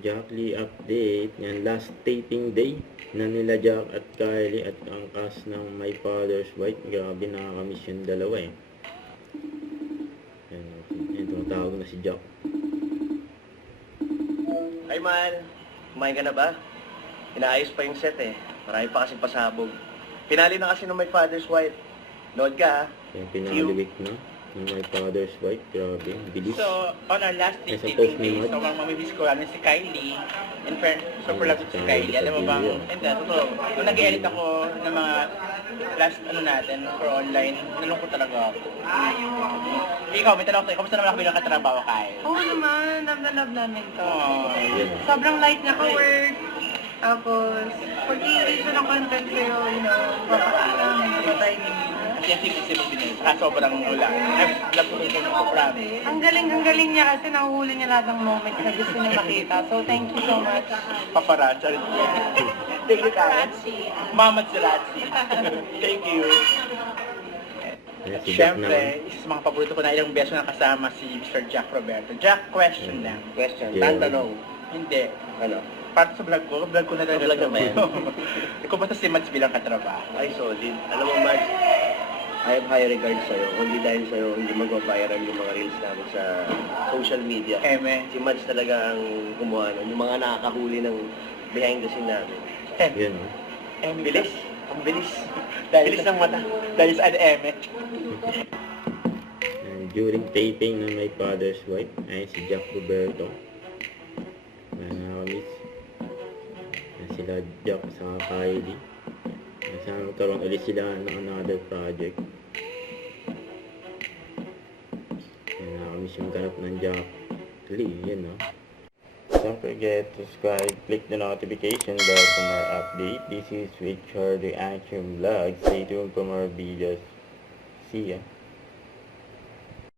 Jack Lee update. Yan, last taping day na nila Jack at Kylie at ang cast ng My Father's Wife. Grabe, nakakamiss yung dalawa eh. Yan, tumatawag na si Jack. Ay man, kumain ka na ba? Inaayos pa yung set eh. Marami pa kasing pasabog. Pinali na kasi ng My Father's Wife. Nood ka ha? Yan, pinaliwik na ng My Father's Wife. Grabe, bilis. So, on our last Nasa taping post ni day, Mod. so ang mamimiss ko ano si Kylie. In fairness, super love ko si Kylie. Alam mo bang, and that, totoo. Nung nag-edit ako ng mga last ano natin for online, nalungkot talaga ako. Ikaw, may tanong ko, kamusta naman ako bilang katrabaho, Kyle? Oo naman, love na love namin to. Oh, Yan. Sobrang light na ka-work. Tapos, pag-i-release ng content sa'yo, papakita, may kasi yung simple din eh. Saka sobrang wala. Love ko rin ko, promise. Ang galing niya kasi nahuhuli niya lahat ng moment na gusto niya makita. So, thank you so much. Paparazzi. Thank you, Kyle. Mama Zirazzi. Thank you. Yan, si Jack naman. Siyempre, isa sa mga paborito ko na ilang beso na kasama si Mr. Jack Roberto. Jack, question lang. Question, Yeah. tanong. Hindi. Ano? Para sa vlog ko na talaga. Vlog na ba yan? Ikaw ba si Mads bilang katrabaho? Ay, solid. Alam mo, Mads, I have high regard sa'yo. Kundi dahil sa'yo, hindi magpa-viral yung mga reels namin sa social media. Eme. Si Mads talaga ang gumawa nun. Yung mga nakakahuli ng behind the scene namin. Yan, oh. Eme. Bilis. Ang bilis. Bilis ng mata. Dahil sa Eme. And during taping ng My Father's Wife, ay si Jack Roberto. Nakakamiss. Sila Jack sa Kylie. Sana magkaroon ulit sila ng another project. Nakakamiss yung ganap ng Jack Lee, yun no. Don't forget to subscribe, click the notification bell for more update. This is Richard the Action Vlog. Stay tuned for more videos. See ya.